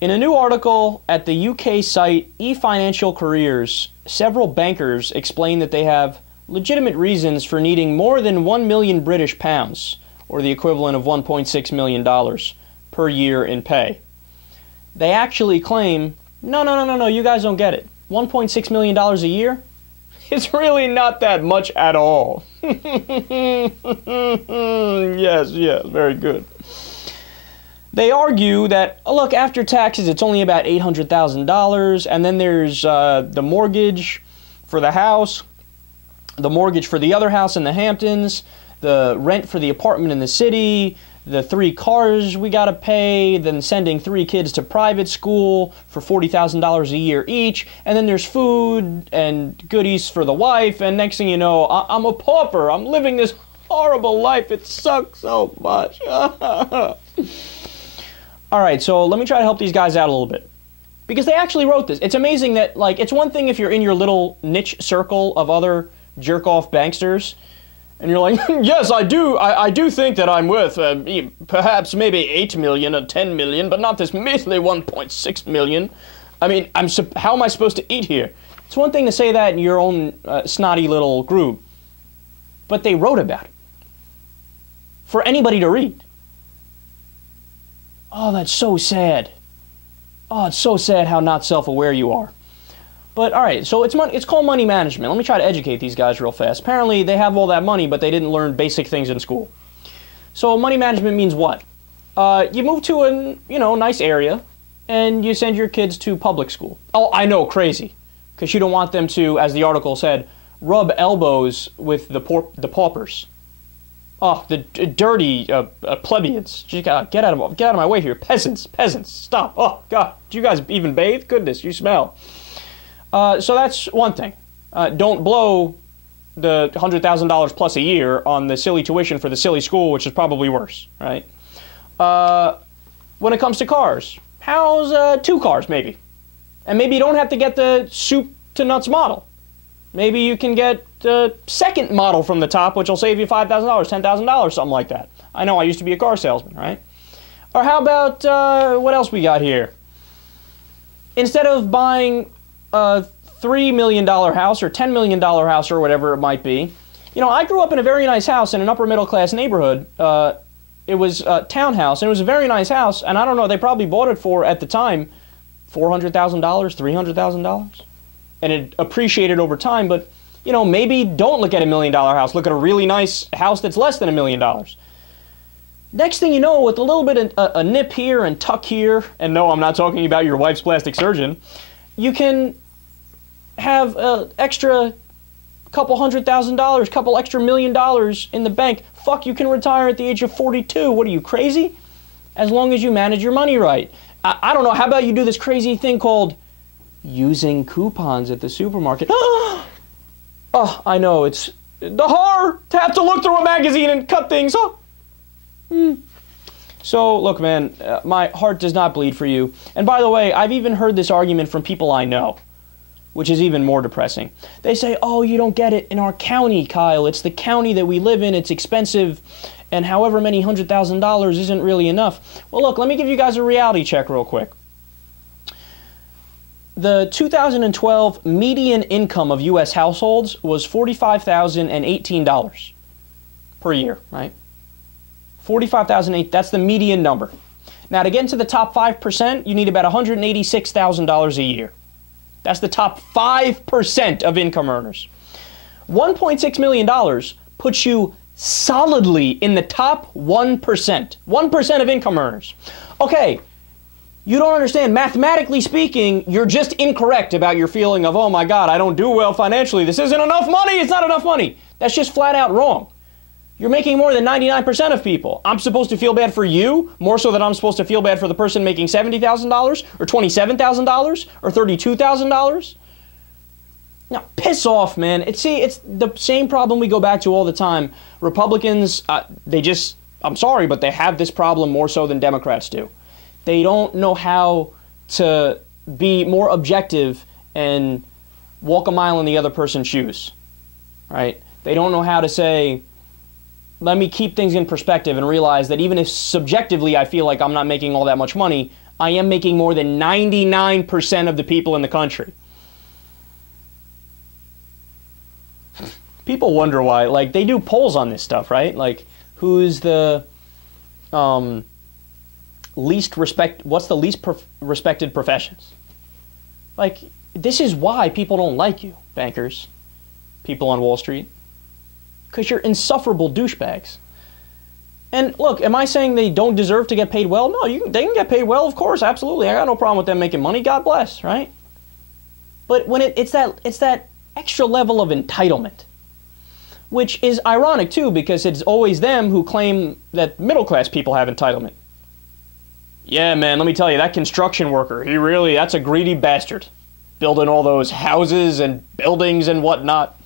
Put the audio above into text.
In a new article at the UK site eFinancialCareers, several bankers explain that they have legitimate reasons for needing more than 1 million British pounds, or the equivalent of $1.6 million per year in pay. They actually claim, no, you guys don't get it. $1.6 million a year? It's really not that much at all. Yes, very good. They argue that, look, after taxes, it's only about $800,000, and then there's the mortgage for the house, the mortgage for the other house in the Hamptons, the rent for the apartment in the city, the 3 cars we gotta pay, then sending 3 kids to private school for $40,000 a year each, and then there's food and goodies for the wife, and next thing you know, I'm a pauper. I'm living this horrible life. It sucks so much. All right, so let me try to help these guys out a little bit, because they actually wrote this. It's amazing that, like, it's one thing if you're in your little niche circle of other jerk-off banksters, and you're like, yes, I do think that I'm worth perhaps maybe 8 million or 10 million, but not this measly 1.6 million. I mean, how am I supposed to eat here? It's one thing to say that in your own snotty little group, but they wrote about it for anybody to read. Oh, that's so sad. Oh, it's so sad how not self-aware you are. But, all right, so it's called money management. Let me try to educate these guys real fast. Apparently, they have all that money, but they didn't learn basic things in school. So money management means what? You move to a, nice area, and you send your kids to public school. Oh, I know, crazy. Because you don't want them to, as the article said, rub elbows with the paupers. Oh, the dirty plebeians. Get out of my way here. Peasants, stop. Oh, God, do you guys even bathe? Goodness, you smell. So that's one thing. Don't blow the $100,000 plus a year on the silly tuition for the silly school, which is probably worse, right? When it comes to cars, how's 2 cars maybe? And maybe you don't have to get the soup to nuts model. Maybe you can get the second model from the top, which will save you $5,000, $10,000, something like that. I know, I used to be a car salesman, right? Or how about, what else we got here? Instead of buying a $3 million house or $10 million house or whatever it might be, I grew up in a very nice house in an upper middle class neighborhood. It was a townhouse, and it was a very nice house, and I don't know, they probably bought it for, at the time, $400,000, $300,000. And it appreciated over time, but, maybe don't look at $1 million house. Look at a really nice house that's less than $1 million. Next thing you know, with a little bit of a nip here and tuck here, and no, I'm not talking about your wife's plastic surgeon, you can have extra couple $100,000, couple extra $1 million in the bank. Fuck, you can retire at the age of 42. What are you, crazy? As long as you manage your money right. I don't know, how about you do this crazy thing called using coupons at the supermarket? Oh, I know, it's the horror to have to look through a magazine and cut things. So, look, man, my heart does not bleed for you. And by the way, I've even heard this argument from people I know, which is even more depressing. They say, oh, you don't get it in our county, Kyle. It's the county that we live in. It's expensive, and however many $100,000 isn't really enough. Well, look, let me give you guys a reality check real quick. The 2012 median income of U.S. households was $45,018 per year, right? $45,008, that's the median number. Now, to get into the top 5%, you need about $186,000 a year. That's the top 5% of income earners. $1.6 million puts you solidly in the top 1%. 1% of income earners. Okay, you don't understand. Mathematically speaking, you're just incorrect about your feeling of, oh my God, I don't do well financially. This isn't enough money. It's not enough money. That's just flat out wrong. You're making more than 99% of people. I'm supposed to feel bad for you, more so than I'm supposed to feel bad for the person making $70,000 or $27,000 or $32,000. Now, piss off, man. It's the same problem we go back to all the time. Republicans, I'm sorry, but they have this problem more so than Democrats do. They don't know how to be more objective and walk a mile in the other person's shoes, right? They don't know how to say, let me keep things in perspective and realize that even if subjectively I feel like I'm not making all that much money, I am making more than 99% of the people in the country. People wonder why, like, they do polls on this stuff, right? Like, who's the what's the least respected professions? Like, this is why people don't like you, bankers, people on Wall Street, because you're insufferable douchebags. And look, am I saying they don't deserve to get paid well? No, they can get paid well, of course, absolutely. I got no problem with them making money. God bless, right? But when it's that extra level of entitlement, which is ironic too, because it's always them who claim that middle class people have entitlement. Yeah, man, let me tell you, that construction worker, that's a greedy bastard, building all those houses and buildings and whatnot.